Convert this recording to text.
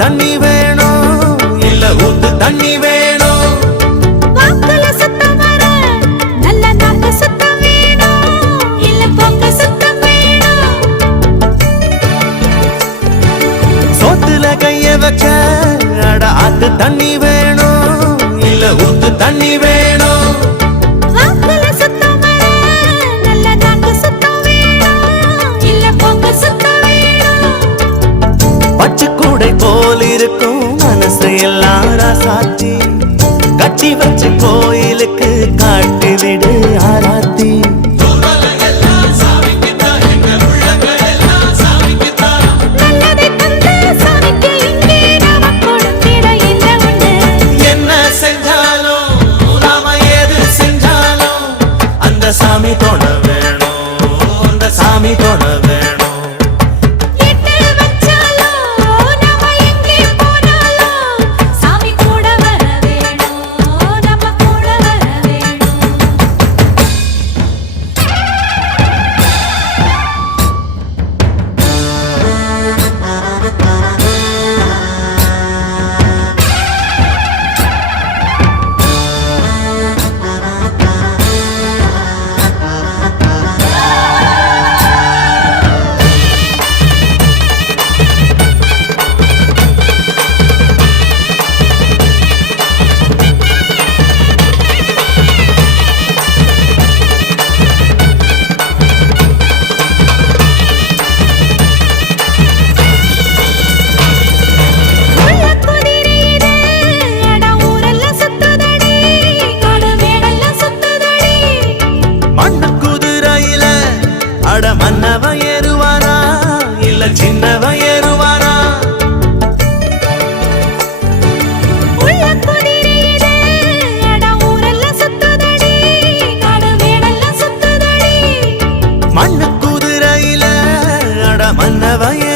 தண்ணி வேணும். இல்ல ஊத்து தண்ணி வேணும். சோத்துல கைய வச்ச அட ஆத்து தண்ணி வேணும். இல்ல ஊத்து தண்ணி வேணும். எல்லாம் ராசாச்சி கட்டி வச்சு கோயிலுக்கு காட்டு விடு ஆராத்தி சாமி தோண வய